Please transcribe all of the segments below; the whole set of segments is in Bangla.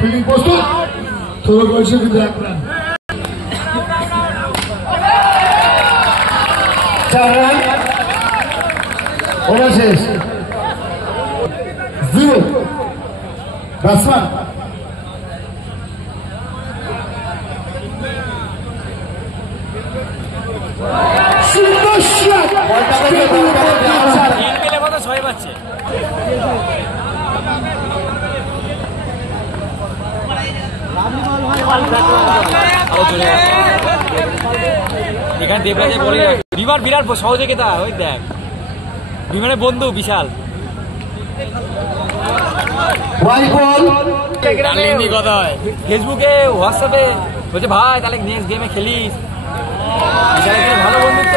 ফিল্ডিং প্রস্তুত থ্রো করেছে কিন্তু এক রান 4 রান ওভার শেষ 0 ব্যাটসম্যান সুন্দর শট পেলে কত 6 পাচ্ছে এখানে দেবরাজে বলে বিমান বিরাট সহযোগিতা ওই দেখ বিমানের বন্ধু বিশাল কথা হয় ফেসবুকে হোয়াটসঅ্যাপে বলছে ভাই তাহলে নেক্সট গেমে খেলিস ভালো বন্ধুত্ব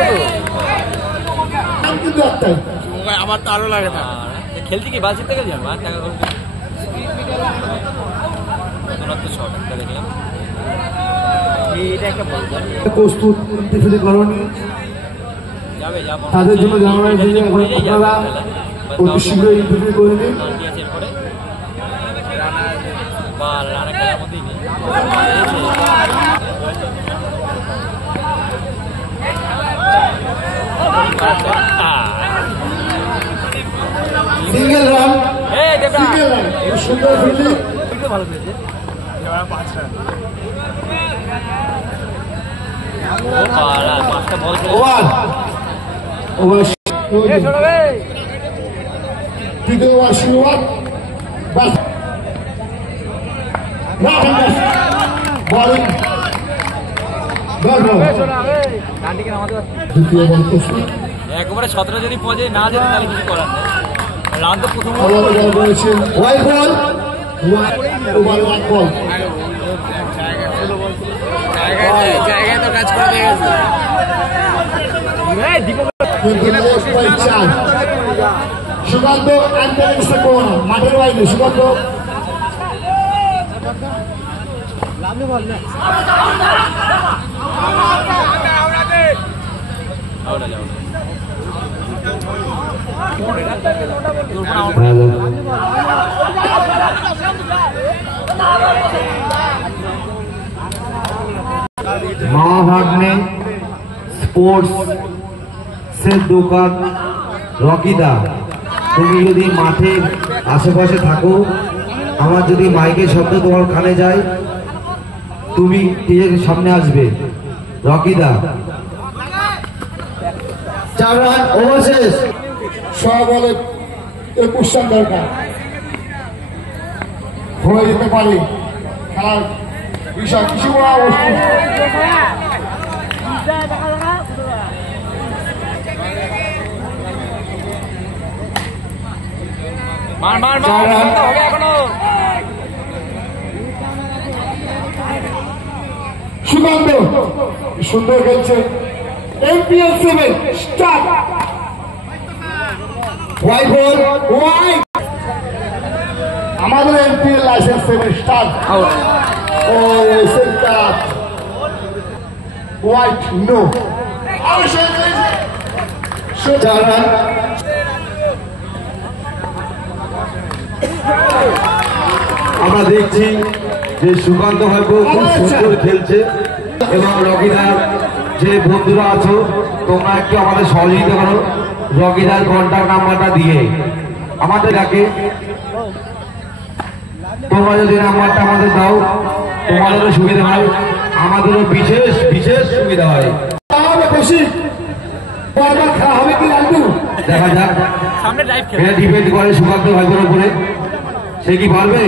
তো আমার তো আরো লাগে না খেলতে কি বাল চিন্তা গেছি আমার টাকা দেখলাম প্রস্তুত তাদের জন্য জানাবেন আপনারা অতি শীঘ্রই ইন্টারভিউ করে নিন সিঙ্গেল রান সুন্দর ফিল্ডিং ভালো করেছে 5 রান তৃতীয় ওভার শুরুয়াত বলিং একবারে 17 যদি পৌঁছে না যেত তাহলে কিছু করার নেই রান তো প্রথম ওয়াইড বল ওভার ওয়ান বল জায়গায় তো কাজ করে দিয়ে গেছে সুকান্ত মাঠের বাইরে সুকান্ত মহাভাগ্নে স্পোর্টস এর দোকান রকিদা, তুমি যদি মাঠের আশেপাশে থাকো, আমার যদি মাইকের শব্দ তোমার কানে যায়, তুমি টিভির সামনে আসবে। রকিদা 4 রান ওভার শেষ। সব বলে 21 রান দরকার হয়ে যেতে পারে খেলার বিষয় কিছু সুকান্ত সুন্দর খেলছে। MPL 7 start. White ball white. আমাদের এমপিএল লাইসেন্স 7 স্টার্ট। ও সেন্টার হোয়াইট নো। আমরা দেখছি যে সুকান্ত হয়তো খুব সুন্দর খেলছে এবং রকিদার যে বন্ধুরা আছো তোমরা একটু আমাদের সহযোগিতা করো, রকিদার কন্ট্যাক্ট নাম্বারটা দিয়ে আমাদের ডাকে। তোমরা যদি নাম্বারটা আমাদের দাও তোমাদেরও সুবিধা হয়, আমাদেরও বিশেষ বিশেষ সুবিধা হয়। দেখা যাক ডিপেন্ড করে সুকান্ত ভাইবোর উপরে, সে কি পারবে?